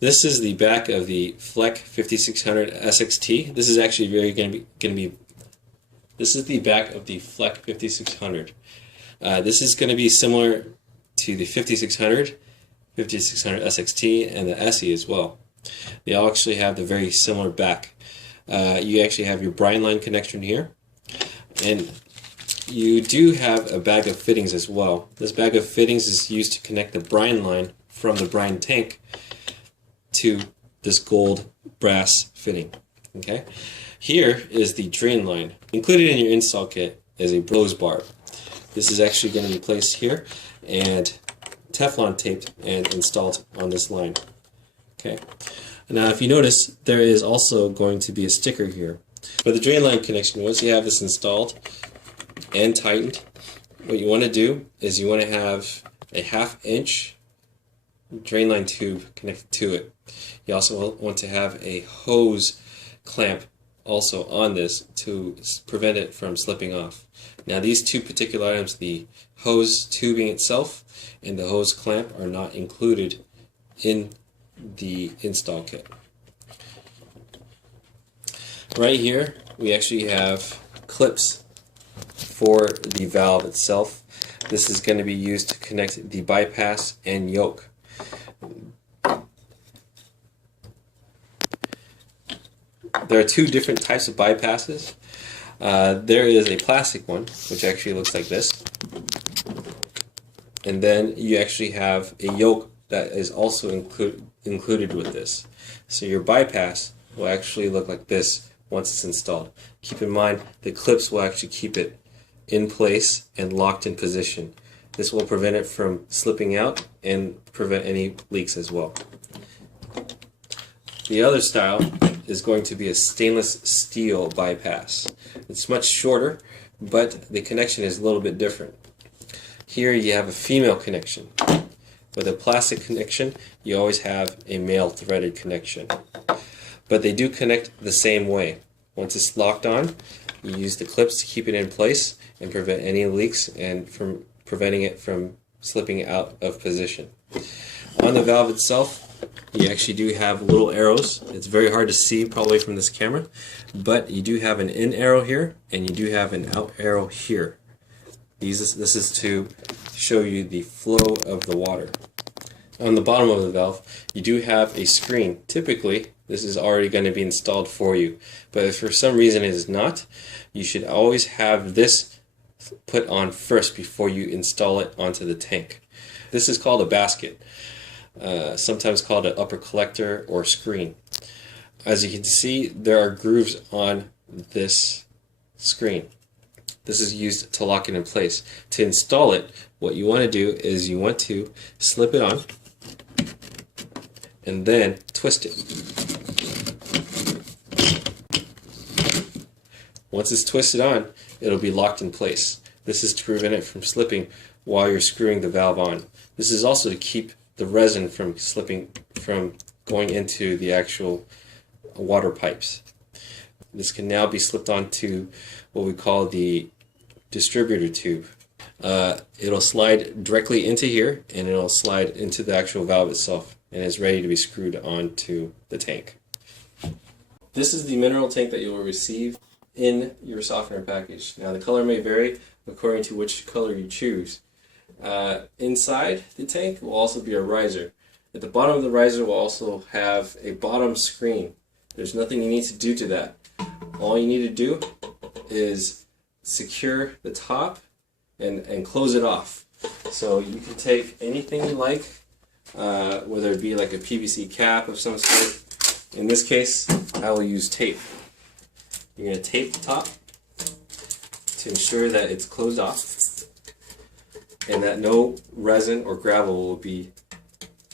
This is the back of the Fleck 5600 SXT. This is actually this is the back of the Fleck 5600. This is going to be similar to the 5600 SXT, and the SE as well. They all actually have the very similar back. You actually have your brine line connection here, and you do have a bag of fittings as well. This bag of fittings is used to connect the brine line from the brine tank to this gold brass fitting. Okay, here is the drain line. Included in your install kit is a rose barb. This is actually going to be placed here and Teflon taped and installed on this line. Okay. Now, if you notice, there is also going to be a sticker here. For the drain line connection, once you have this installed and tightened, what you want to do is you want to have a 1/2 inch drain line tube connected to it. You also want to have a hose clamp also on this to prevent it from slipping off. Now, these two particular items, the hose tubing itself and the hose clamp, are not included in the install kit. Right here we actually have clips for the valve itself. This is going to be used to connect the bypass and yoke. There are two different types of bypasses. There is a plastic one, which actually looks like this, and then you actually have a yoke that is also included with this. So your bypass will actually look like this once it's installed. Keep in mind, the clips will actually keep it in place and locked in position. This will prevent it from slipping out and prevent any leaks as well. The other style is going to be a stainless steel bypass. It's much shorter, but the connection is a little bit different. Here you have a female connection. With a plastic connection, you always have a male threaded connection. But they do connect the same way. Once it's locked on, you use the clips to keep it in place and prevent any leaks and from preventing it from slipping out of position. On the valve itself, you actually do have little arrows. It's very hard to see probably from this camera, but you do have an in arrow here and you do have an out arrow here. This is to show you the flow of the water. On the bottom of the valve, you do have a screen. Typically, this is already going to be installed for you, but if for some reason it is not, you should always have this put on first before you install it onto the tank. This is called a basket, sometimes called an upper collector or screen. As you can see, there are grooves on this screen. This is used to lock it in place. To install it, what you want to do is you want to slip it on and then twist it. Once it's twisted on, it'll be locked in place. This is to prevent it from slipping while you're screwing the valve on. This is also to keep the resin from slipping from going into the actual water pipes. This can now be slipped onto what we call the distributor tube. It'll slide directly into here and it'll slide into the actual valve itself and is ready to be screwed onto the tank. This is the mineral tank that you will receive in your softener package. Now, the color may vary according to which color you choose. Inside the tank will also be a riser. At the bottom of the riser will also have a bottom screen. There's nothing you need to do to that. All you need to do is secure the top and close it off. So you can take anything you like, whether it be like a PVC cap of some sort. In this case, I will use tape. You're going to tape the top to ensure that it's closed off and that no resin or gravel will be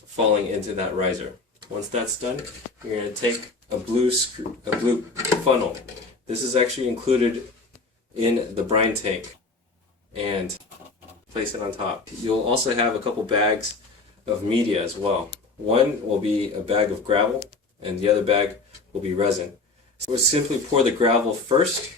falling into that riser. Once that's done, you're going to take a blue funnel. This is actually included in the brine tank and place it on top. You'll also have a couple bags of media as well. One will be a bag of gravel and the other bag will be resin. So we'll simply pour the gravel first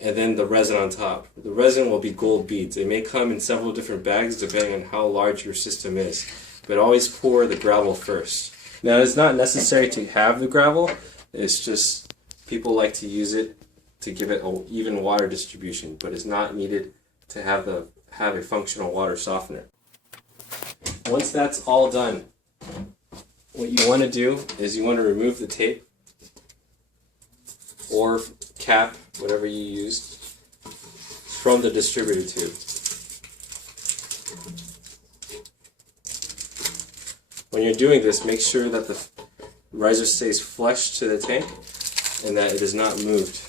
and then the resin on top. The resin will be gold beads. They may come in several different bags depending on how large your system is, but always pour the gravel first. Now, it's not necessary to have the gravel. It's just people like to use it to give it an even water distribution, but it's not needed to have a functional water softener. Once that's all done, what you want to do is you want to remove the tape or cap, whatever you used, from the distributor tube. When you're doing this, make sure that the riser stays flush to the tank and that it is not moved.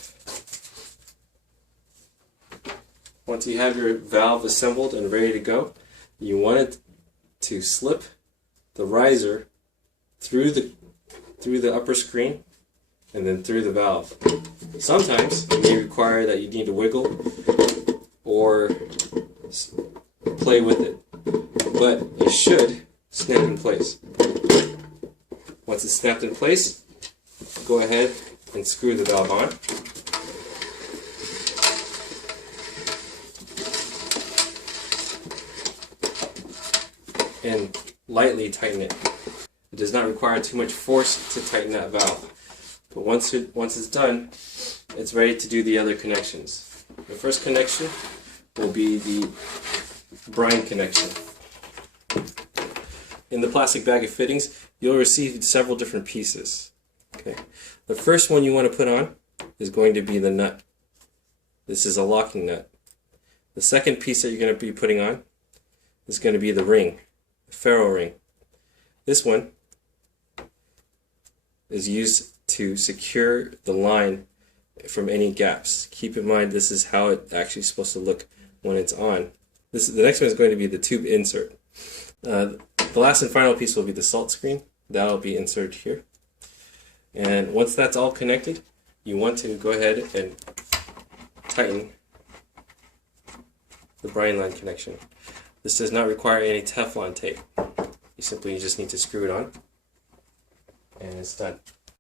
Once you have your valve assembled and ready to go, you want it to slip the riser through the upper screen and then through the valve. Sometimes it may require that you need to wiggle or play with it, but it should snap in place. Once it's snapped in place, go ahead and screw the valve on. And lightly tighten it. It does not require too much force to tighten that valve. But once it's done, it's ready to do the other connections. The first connection will be the brine connection. In the plastic bag of fittings, you'll receive several different pieces. Okay. The first one you want to put on is going to be the nut. This is a locking nut. The second piece that you're going to be putting on is going to be the ring, the ferrule ring. This one is used to secure the line from any gaps. Keep in mind this is how it's actually supposed to look when it's on. The next one is going to be the tube insert. The last and final piece will be the salt screen. That will be inserted here. And once that's all connected, you want to go ahead and tighten the brine line connection. This does not require any Teflon tape. You simply just need to screw it on, and it's done.